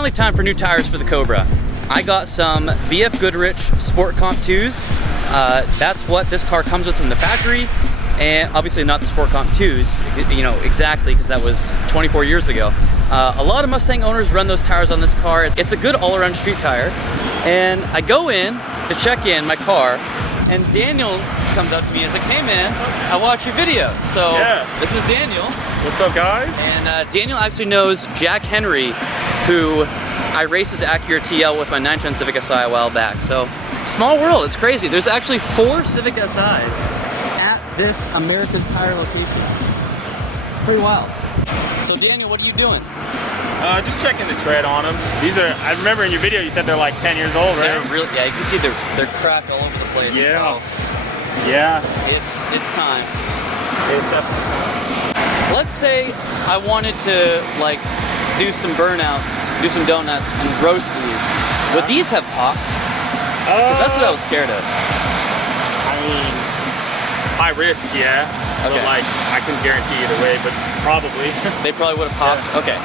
finally time for new tires for the Cobra. I got some BF Goodrich Sport Comp 2s. That's what this car comes with from the factory, and obviously not the Sport Comp 2s, you know, exactly, because that was 24 years ago. A lot of Mustang owners run those tires on this car. It's a good all-around street tire, and I go in to check in my car, and Daniel comes up to me as I came in. I watch your videos, so yeah. This is Daniel. What's up, guys? And Daniel actually knows Jack Henry, who I raced his Acura TL with my 9-ton Civic Si a while back. So, small world, it's crazy. There's actually 4 Civic Si's at this America's Tire location. Pretty wild. So Daniel, what are you doing? Just checking the tread on them. These are, I remember in your video you said they're like 10 years old, right? They're really, yeah, you can see they're cracked all over the place. Yeah. So yeah. It's time. It's definitely. Let's say I wanted to like do some burnouts, do some donuts, and roast these. Would these have popped? Because that's what I was scared of. I mean, high risk, yeah. Okay. But like, I couldn't guarantee either way, but probably. They probably would have popped? Yeah. Okay.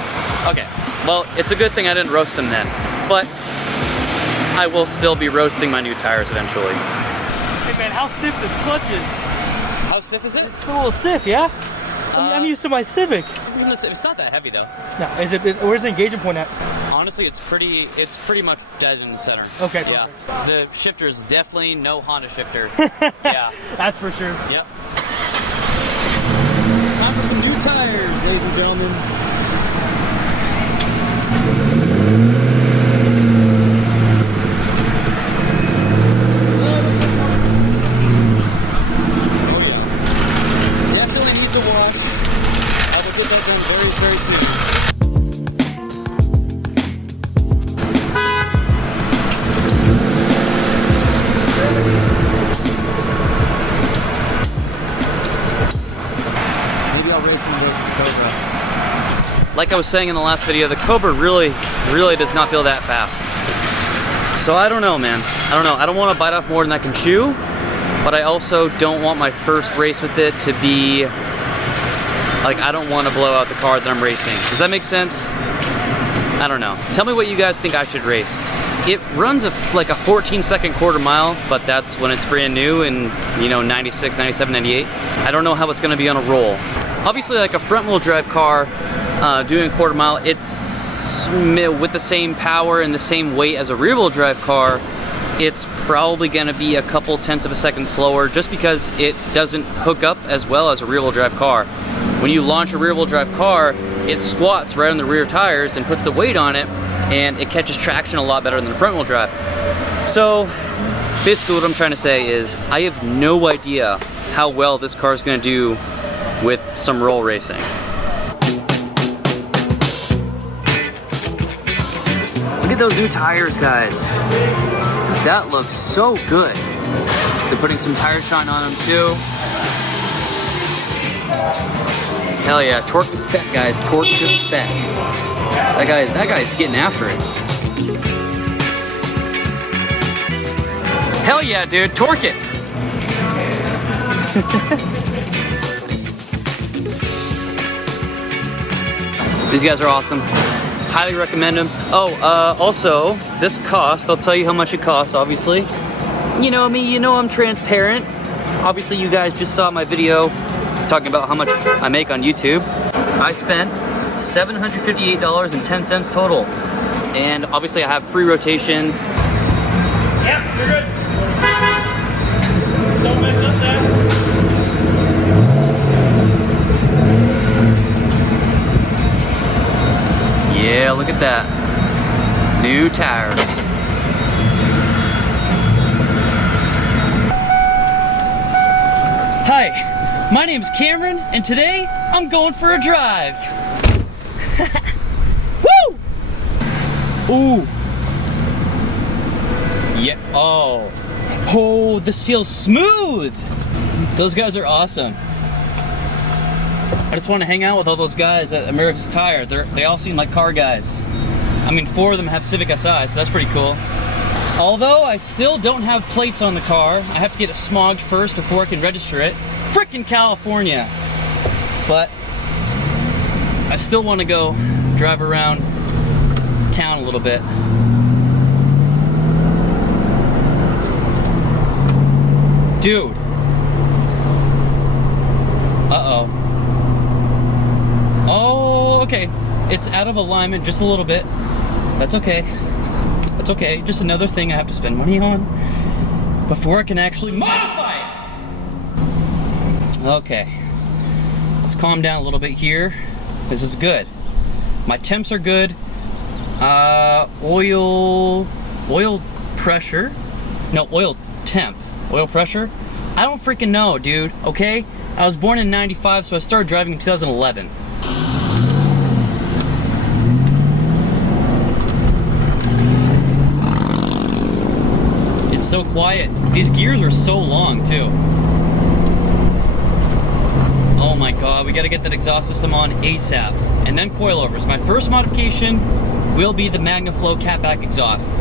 Okay. Well, it's a good thing I didn't roast them then. But I will still be roasting my new tires eventually. Hey man, how stiff this clutch is? How stiff is it? It's a little stiff, yeah? I'm used to my Civic. It's not that heavy though. No, is it? Where's the engagement point at? Honestly, it's pretty much dead in the center. Okay. Yeah. Perfect. The shifter is definitely no Honda shifter. Yeah. That's for sure. Yep. Time for some new tires, ladies and gentlemen. Very soon. Maybe I'll race him with the Cobra. Like I was saying in the last video, the Cobra really does not feel that fast. So I don't know, man. I don't know. I don't want to bite off more than I can chew, but I also don't want my first race with it to be like, I don't want to blow out the car that I'm racing. Does that make sense? I don't know. Tell me what you guys think I should race. It runs like a 14-second quarter mile, but that's when it's brand new in, you know, 96, 97, 98. I don't know how it's going to be on a roll. Obviously, like a front-wheel drive car doing a quarter mile, it's with the same power and the same weight as a rear-wheel drive car. It's probably going to be a couple tenths of a second slower just because it doesn't hook up as well as a rear-wheel drive car. When you launch a rear-wheel drive car, it squats right on the rear tires and puts the weight on it, and it catches traction a lot better than the front-wheel drive. So, basically what I'm trying to say is, I have no idea how well this car is going to do with some roll racing. Look at those new tires, guys. That looks so good. They're putting some tire shine on them too. Hell yeah, torque to spec, guys. Torque to spec. That guy's getting after it. Hell yeah, dude, torque it. These guys are awesome. Highly recommend them. Oh, also, this cost, I'll tell you how much it costs, obviously. You know me, you know I'm transparent. Obviously, you guys just saw my video talking about how much I make on YouTube. I spent $758.10 total. And obviously I have free rotations. Yep, you're good. Don't mess up that. Yeah, look at that. New tires. Hi. My name's Cameron, and today I'm going for a drive. Woo! Ooh. Yeah. Oh. Oh, this feels smooth. Those guys are awesome. I just want to hang out with all those guys at America's Tire. They all seem like car guys. I mean, 4 of them have Civic Si, so that's pretty cool. Although I still don't have plates on the car, I have to get it smogged first before I can register it. Frickin' California! But I still want to go drive around town a little bit. Dude. Uh-oh. Oh, okay. It's out of alignment just a little bit. That's okay. That's okay. Just another thing I have to spend money on before I can actually modify it. Okay. Let's calm down a little bit here. This is good. My temps are good. Oil pressure. No, oil temp. Oil pressure? I don't freaking know, dude, okay? I was born in 95, so I started driving in 2011. It's so quiet. These gears are so long, too. Oh my god, we gotta get that exhaust system on ASAP. And then coilovers. My first modification will be the MagnaFlow catback exhaust.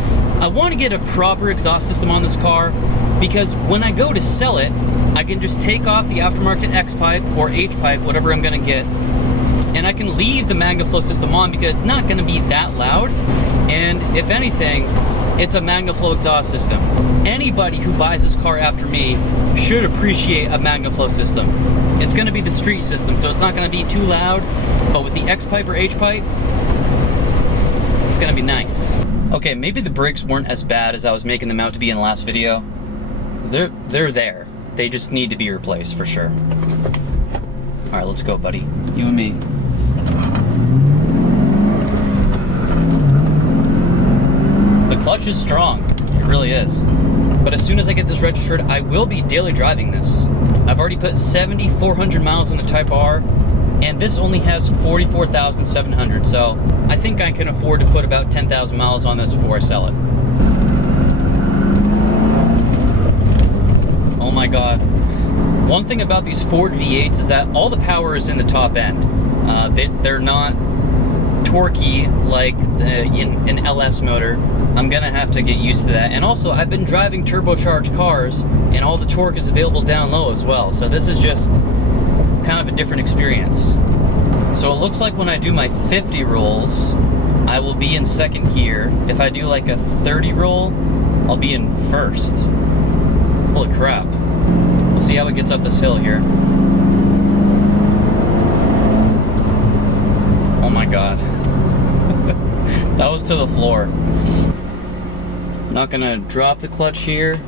I want to get a proper exhaust system on this car because when I go to sell it, I can just take off the aftermarket X-pipe or H-pipe, whatever I'm going to get, and I can leave the MagnaFlow system on because it's not going to be that loud, and if anything, it's a MagnaFlow exhaust system. Anybody who buys this car after me should appreciate a MagnaFlow system. It's going to be the street system, so it's not going to be too loud, but with the X-pipe or H-pipe, it's going to be nice. Okay, maybe the brakes weren't as bad as I was making them out to be in the last video. They're there. They just need to be replaced for sure. All right, let's go, buddy. You and me. The clutch is strong. It really is. But as soon as I get this registered, I will be daily driving this. I've already put 7,400 miles on the Type R, and this only has 44,700, so I think I can afford to put about 10,000 miles on this before I sell it. Oh my god. One thing about these Ford V8s is that all the power is in the top end. They're not torquey like an LS motor. I'm gonna have to get used to that. And also, I've been driving turbocharged cars, and all the torque is available down low as well, so this is just kind of a different experience. So it looks like when I do my 50 rolls, I will be in second gear. If I do like a 30 roll, I'll be in first. Holy crap. We'll see how it gets up this hill here. Oh my god. That was to the floor. Not gonna drop the clutch here.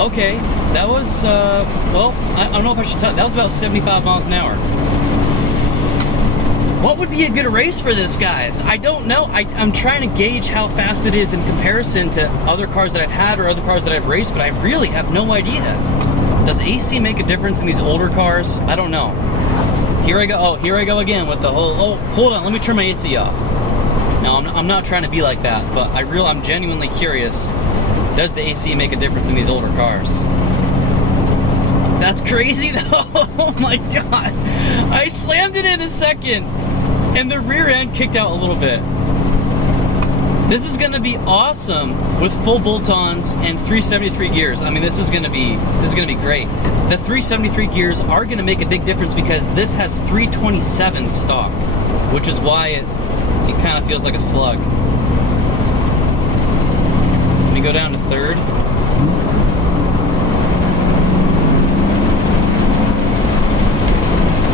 Okay, that was, well, I don't know if I should tell you, that was about 75 miles an hour. What would be a good race for this, guys? I don't know. I'm trying to gauge how fast it is in comparison to other cars that I've had or other cars that I've raced, but I really have no idea. Does AC make a difference in these older cars? I don't know. Here I go. Oh, here I go again with the whole, oh, hold on, let me turn my AC off. No, I'm not trying to be like that, but I'm genuinely curious. Does the AC make a difference in these older cars? That's crazy though. Oh my god. I slammed it in a second and the rear end kicked out a little bit. This is gonna be awesome with full bolt-ons and 373 gears. I mean, this is gonna be great. The 373 gears are gonna make a big difference because this has 327 stock, which is why it kind of feels like a slug. Let me go down to third.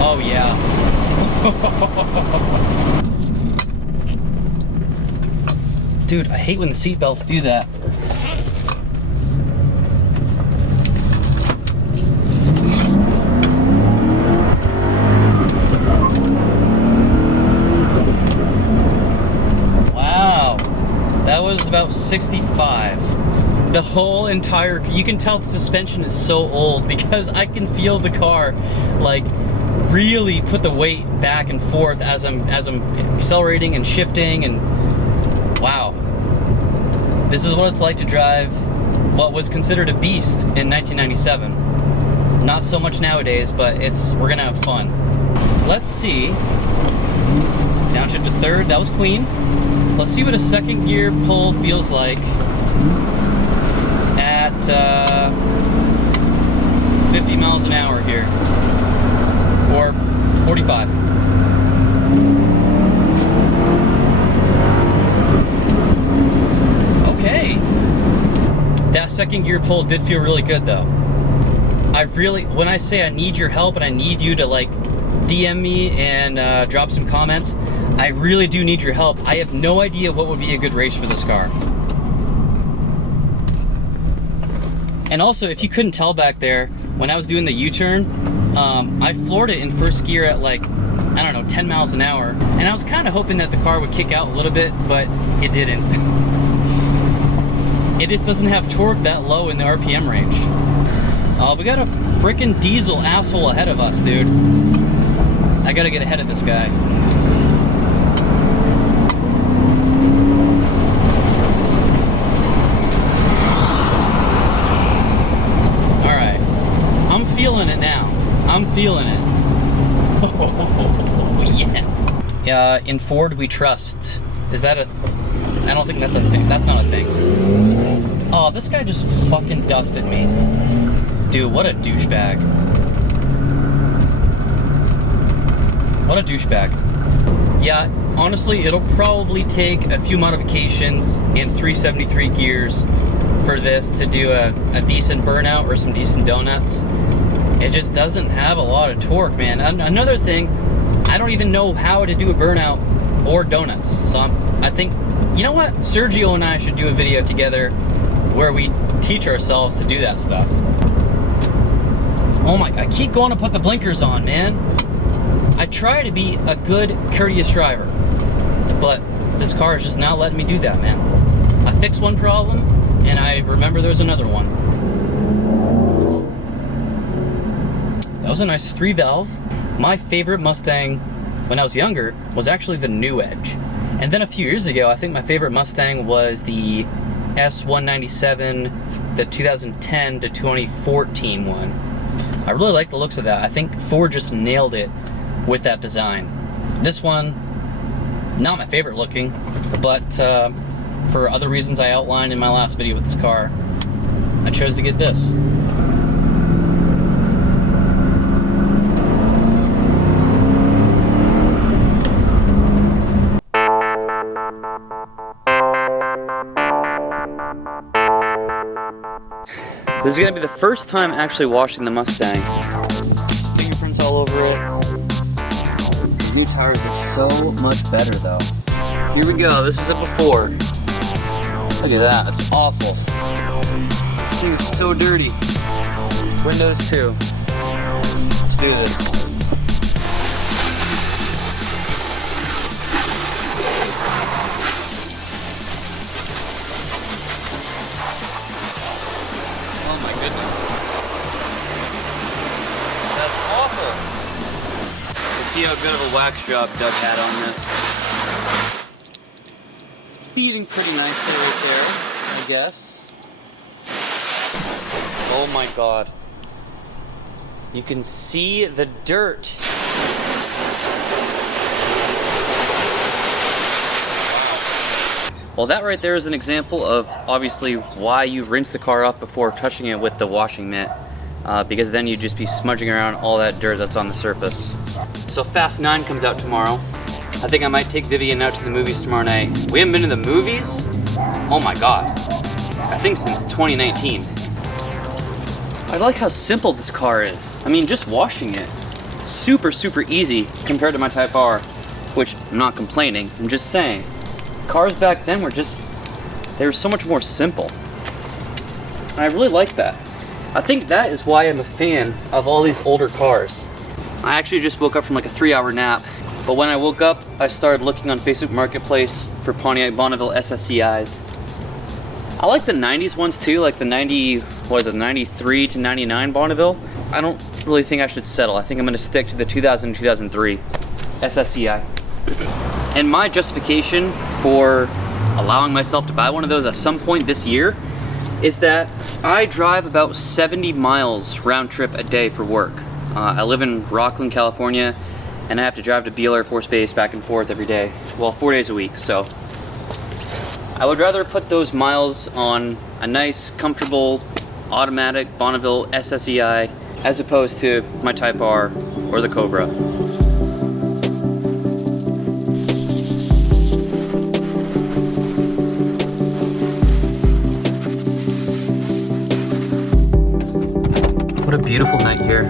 Oh yeah. Dude, I hate when the seatbelts do that. Wow. That was about 65. The whole entire, you can tell the suspension is so old because I can feel the car like really put the weight back and forth as I'm accelerating and shifting, and wow. This is what it's like to drive what was considered a beast in 1997. Not so much nowadays, but we're gonna have fun. Let's see Downshift to third, that was clean. Let's see what a second gear pull feels like at 50 miles an hour here, or 45. Okay, that second gear pull did feel really good though. When I say I need your help and I need you to like DM me and drop some comments, I really do need your help. I have no idea what would be a good race for this car. And also, if you couldn't tell back there, when I was doing the U-turn, I floored it in first gear at like, I don't know, 10 miles an hour. And I was kind of hoping that the car would kick out a little bit, but it didn't. It just doesn't have torque that low in the RPM range. We got a freaking diesel asshole ahead of us, dude. I gotta get ahead of this guy. Alright. I'm feeling it now. I'm feeling it. Oh, yes. In Ford we trust. Is that a... I don't think that's a thing. That's not a thing. Oh, this guy just fucking dusted me. Dude, what a douchebag. What a douchebag. Yeah, honestly, it'll probably take a few modifications in 373 gears for this to do a decent burnout or some decent donuts. It just doesn't have a lot of torque, man. Another thing, I don't even know how to do a burnout or donuts. So I think, you know what? Sergio and I should do a video together where we teach ourselves to do that stuff. Oh my, I keep going to put the blinkers on, man. I try to be a good, courteous driver, but this car is just not letting me do that, man. I fixed one problem, and I remember there's another one. That was a nice 3-valve. My favorite Mustang when I was younger was actually the New Edge. And then a few years ago, I think my favorite Mustang was the S197, the 2010 to 2014 one. I really like the looks of that. I think Ford just nailed it with that design. This one, not my favorite looking, but for other reasons I outlined in my last video with this car, I chose to get this. This is gonna be the first time actually washing the Mustang. Fingerprints all over it. The new tires look so much better though. Here we go, this is a before. Look at that, that's awful. This thing is so dirty. Windows too. Let's do this. Oh my goodness. That's awful. You see how good of a wax job Doug had on this. It's feeding pretty nicely right there, I guess. Oh my god. You can see the dirt. Well, that right there is an example of obviously why you rinse the car off before touching it with the washing mitt, because then you'd just be smudging around all that dirt that's on the surface. So Fast 9 comes out tomorrow. I think I might take Vivian out to the movies tomorrow night. We haven't been to the movies? Oh my god. I think since 2019. I like how simple this car is. I mean, just washing it. Super, super easy compared to my Type R, which I'm not complaining, I'm just saying. Cars back then were just, they were so much more simple. And I really like that. I think that is why I'm a fan of all these older cars. I actually just woke up from like a 3-hour nap, but when I woke up, I started looking on Facebook Marketplace for Pontiac Bonneville SSCIs. I like the 90s ones too, like the 93 to 99 Bonneville. I don't really think I should settle. I think I'm gonna stick to the 2000 2003 SSCI. And my justification for allowing myself to buy one of those at some point this year is that I drive about 70 miles round trip a day for work. I live in Rockland, California, and I have to drive to Beale Air Force Base back and forth every day. Well, 4 days a week, so I would rather put those miles on a nice, comfortable, automatic Bonneville SSEI as opposed to my Type R or the Cobra. What a beautiful night here.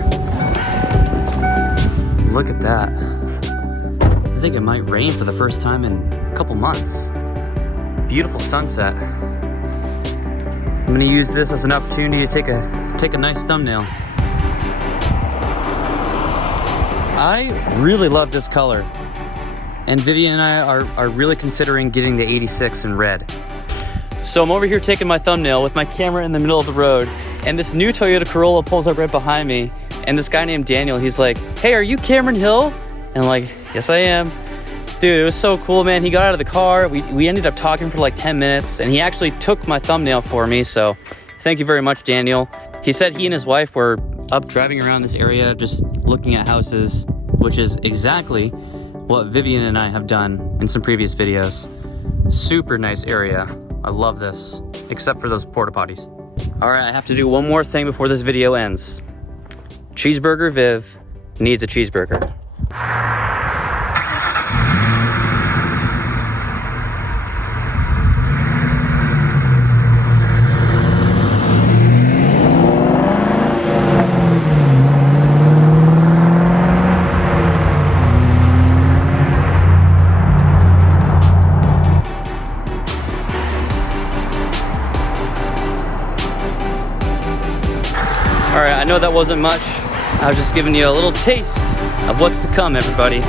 Look at that. I think it might rain for the first time in a couple months. Beautiful sunset. I'm gonna use this as an opportunity to take a nice thumbnail. I really love this color. And Vivian and I are really considering getting the 86 in red. So I'm over here taking my thumbnail with my camera in the middle of the road, and this new Toyota Corolla pulls up right behind me, and this guy named Daniel, he's like, "Hey, are you Cameron Hill?" And I'm like, "Yes, I am." Dude, it was so cool, man. He got out of the car. We ended up talking for like 10 minutes, and he actually took my thumbnail for me, so thank you very much, Daniel. He said he and his wife were up driving around this area just looking at houses, which is exactly what Vivian and I have done in some previous videos. Super nice area. I love this, except for those porta potties. All right, I have to do one more thing before this video ends. Cheeseburger Viv needs a cheeseburger. All right, I know that wasn't much. I was just giving you a little taste of what's to come, everybody.